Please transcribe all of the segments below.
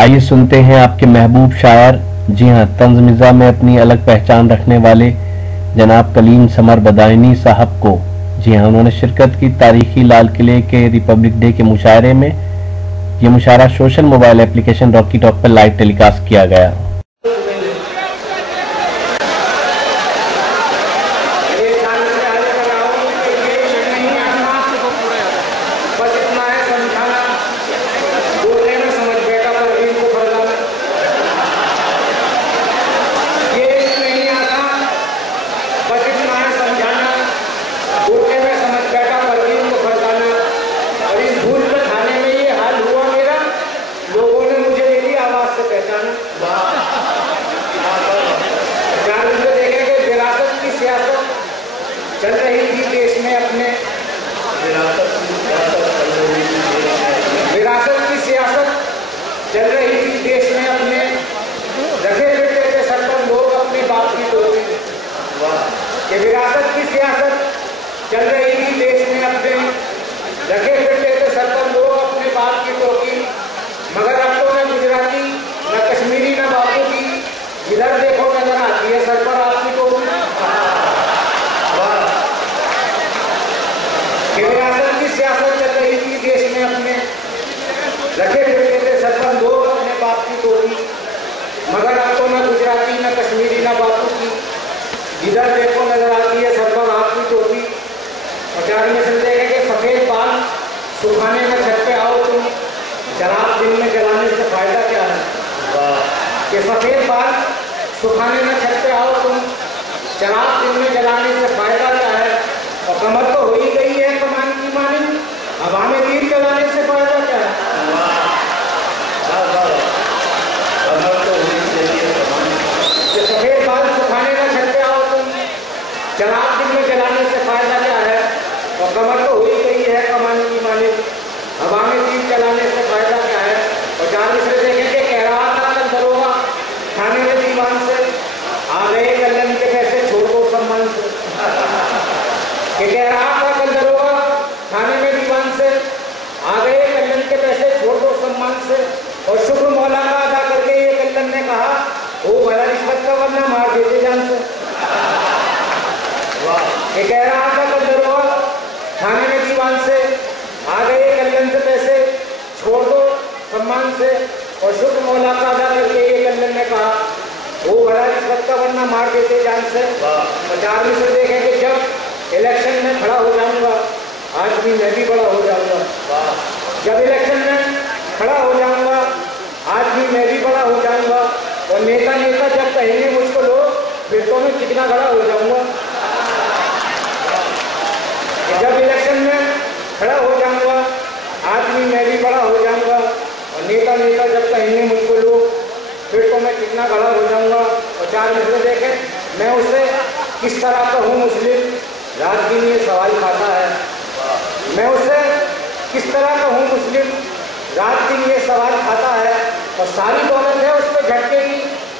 आइए सुनते हैं आपके महबूब शायर, जी हाँ, तंज़ मिज़ा में अपनी अलग पहचान रखने वाले जनाब कलीम समर बदायूनी साहब को। जी हाँ, उन्होंने शिरकत की तारीखी लाल किले के रिपब्लिक डे के मुशायरे में। ये मुशायरा social mobile application Rocky Talk पर लाइव टेलीकास्ट किया गया। चल रही थी देश में अपने विरासत की सियासत चल रही थी देश में अपने रखे बेटे के सर पर लोग अपने बाप की टोपी कि विरासत की सियासत चल रही थी देश में अपने रखे बेटे के सर पर लोग अपने बाप की टोपी मगर अब तो न गुजराती न कश्मीरी न बापू की इधर देखो नजर आती है सर पर आपकी टोपी। विरासत की सियासत चल रही थी देश में अपने रखे बेटे थे सर पर लोग अपने बाप की टोपी मगर अब तो न गुजराती न कश्मीरी न बापू की इधर देखो नजर आती है सर पर आपकी टोपी। प्रचार में सुन देखे कि सफेद बाल सुखाने में छत पे आओ तुम शराब दिन में जलाने से फायदा क्या है कि सफेद बाल सुखाने में छत पे आओ तुम शराब दिन में जलाने से फायदा क्या है और कमर तो हो ही गई है कमान की मानी हवा में तीर चलाने से फायदा क्या है। सफेद बाल सुखाने का छत पे आओ तुम शराब दिन में जलाने से फायदा क्या है और कमर तो हो ही गई है कमान की मानी हवा में तीर चलाने से फायदा क्या है। और चार दूसरे देखें कि कह रहा था कल दरोगा थाने में दीवान से आ गए कल्याण के पैसे छोड़ दो सम्मान से कि कह रहा था कल दरोगा थाने में दीवान से आ गए कल्याण के पैसे छोड़ दो सम्मान से और शुक्र मौला का अदा करके ये कल्याण ने कहा वो भला रिश्वत का वरना मार देते जान से। ये कह रहा था कल दरोगा थाने में दीवान से आ गए कल्याण से पैसे छोड़ दो सम्मान से और शुक्र मौला का अदा करके ये कल्याण ने कहा वो भला रिश्वत का वरना मार देते जान से। प्रचार में से देखेंगे जब इलेक्शन में खड़ा हो जाऊंगा आज भी मैं भी बड़ा हो जाऊंगा जब इलेक्शन में खड़ा हो जाऊंगा आज भी मैं भी बड़ा हो जाऊंगा और नेता नेता जब कहेंगे मुझको लोग फिर तो मैं चिकना खड़ा हो जाऊंगा। जब इलेक्शन में खड़ा हो जाऊंगा आज भी मैं भी बड़ा हो जाऊंगा और नेता नेता जब कहेंगे मुझको लोग फिर तो मैं चिकना खड़ा हो जाऊंगा। और चार मिसरे देखें मैं उसे किस तरह का हूँ मुस्लिम रात दिन ये सवाल खाता है मैं उससे किस तरह का हूँ मुस्लिम रात दिन ये सवाल खाता है और सारी दौलत है उस पर झटके की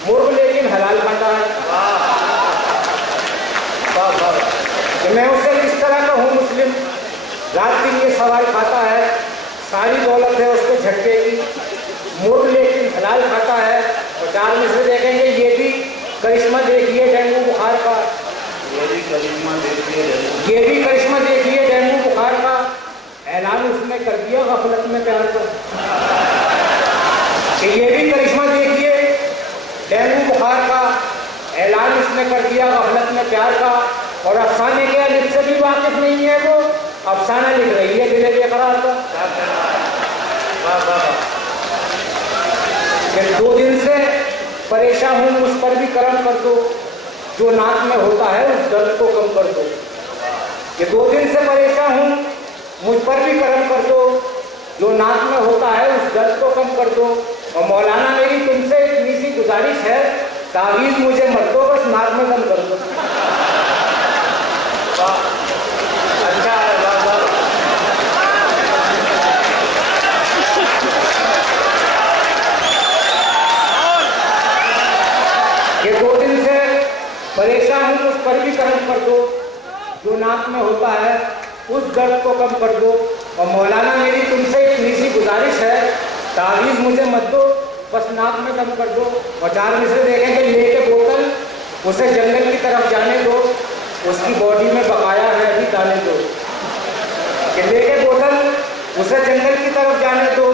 मुर्ग लेकिन हलाल खाता है कि मैं उससे किस तरह का हूँ मुस्लिम रात दिन ये सवाल खाता है सारी दौलत है उस पर झटके की मुर्ग लेकिन हलाल खाता है। और चार में से देखेंगे ये भी करिश्मा देखिए डेंगू बुखार का ये भी करिश्मा देखिए डेंगू बुखार का ऐलान उसने कर दिया गफलत में प्यार का कि ये भी करिश्मा देखिए डेंगू बुखार का ऐलान उसने कर दिया गफलत में प्यार का। और अफसाने के अलिफ से भी वाकिफ नहीं है वो अफसाना लिख रही है दिले बेकरार का कि 2 दिन से परेशान हूँ मुझ पर भी करम कर दो जो नाक में होता है उस दर्द को कम कर दो कि 2 दिन से परेशान हूँ मुझ पर भी करम कर दो जो नाक में होता है उस दर्द को कम कर दो। और मौलाना मेरी तुमसे इतनी सी गुजारिश है तावीज़ मुझे मत दो बस नाक में दम कर दो। अच्छा है ये 2 दिन से परेशान हूँ उस पर भी करम कर दो जो नाक में होता है उस दर्द को कम कर दो। और मौलाना मेरी तुमसे इतनी सी गुजारिश है तावीज़ मुझे मत दो बस नाक में दम कर दो। और 4 मिसरे देखें कि लेके बोतल उसे जंगल की तरफ जाने दो, उसकी बॉडी में बकाया है अभी दाने दो। कि लेके बोतल उसे जंगल की तरफ जाने दो,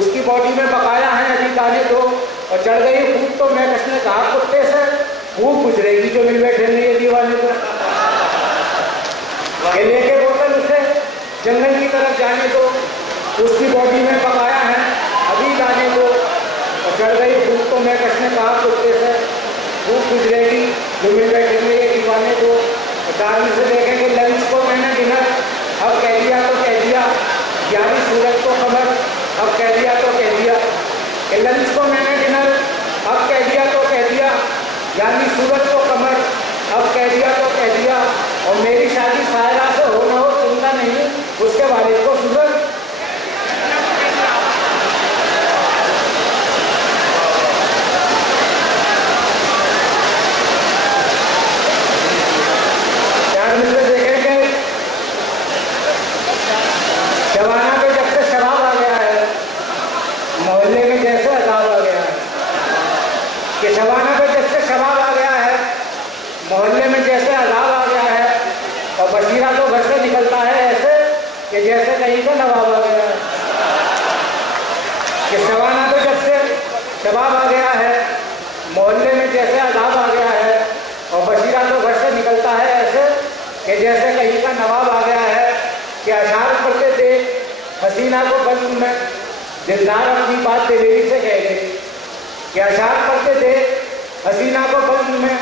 उसकी बॉडी में बकाया है अभी दाने दो। और चढ़ गई खूब तो मैं किसने कहा कुत्ते से, खूब गुजरेगी जो मिल बैठे नहीं है दीवाने को। लेके बोतल उसे जंगल की तरफ जाने दो, उसकी बॉडी में बकाया है अभी दाने दो। और चढ़ गई खूब तो मैं किसने कहा कुत्ते से, खूब गुजरेगी जो मिल बैठे नहीं है दीवाने को। और 4 में से देखें कि लंच को मैंने डिनर अब कह दिया तो कह दिया, 11 सूरज को खबर अब कह दिया तो कह दिया। कि लंच को मैंने डिनर अब कह दिया तो कह दिया, 11 सूरज को कमर अब कह दिया तो कह दिया। और मेरी शादी सायरा से हो न हो चिंता नहीं, उसके वालिद को सुगर। शबाना पे जब से शराब आ गया है, मोहल्ले में जैसे अजाब आ गया है। कि शबाना पे जब से शराब आ गया है, मोहल्ले में जैसे अजाब आ गया है। और बशीरा तो घर से निकलता है ऐसे कि जैसे कहीं का नवाब आ गया है। कि शबाना पे जब से शबाब आ गया है, मोहल्ले में जैसे अजाब आ गया है। और बशीरा तो घर से निकलता है ऐसे कि जैसे कहीं का नवाब आ गया है। कि अशार पढ़ते थे हसीना को बंद में, दिलदार अपनी बात दिलेरी से कह गए। कि अशार पढ़ते थे हसीना को बंद में,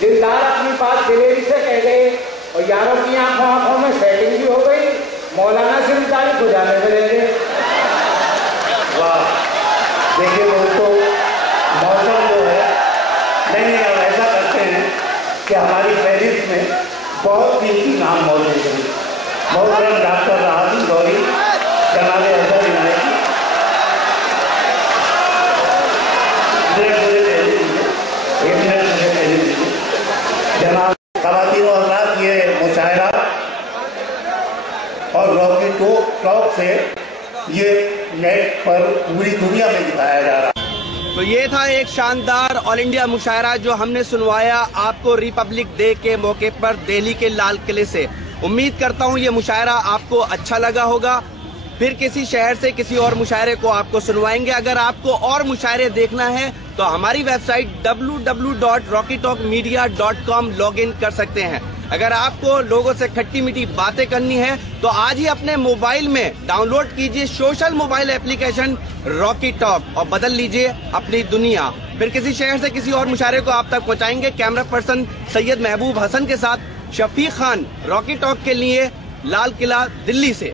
दिलदार अपनी बात दिलेरी से कह गए। और यारों की आंखों में सेटिंग भी हो गई, मौलाना से भी तारीफ हो जाने से रह गए। वाह, देखिए दोस्तों, मौसम जो है नहीं अब ऐसा करते हैं कि हमारी फहरिस्त में बहुत कीमती नाम मौजूद है। मोहतरम डॉक्टर राहत गौरी जनाब अजहर इनायती, एक मिनट मुझे पहले दीजिए। जनाब ख़वातीन और हज़रात, ये मुशायरा और रॉकी टॉक से ये नेट पर पूरी दुनिया में दिखाया जा रहा है। तो ये था एक शानदार ऑल इंडिया मुशायरा जो हमने सुनवाया आपको रिपब्लिक डे के मौके पर दिल्ली के लाल किले से। उम्मीद करता हूँ ये मुशायरा आपको अच्छा लगा होगा। फिर किसी शहर से किसी और मुशायरे को आपको सुनवाएंगे। अगर आपको और मुशायरे देखना है तो हमारी वेबसाइट www.rockytalkmedia.com लॉगिन कर सकते हैं। अगर आपको लोगों से खट्टी मीठी बातें करनी है तो आज ही अपने मोबाइल में डाउनलोड कीजिए social mobile application Rocky talk और बदल लीजिए अपनी दुनिया। फिर किसी शहर से किसी और मुशायरे को आप तक पहुंचाएंगे। कैमरा पर्सन सैयद महबूब हसन के साथ शफीक खान, रॉकी टॉक के लिए, लाल किला, दिल्ली से।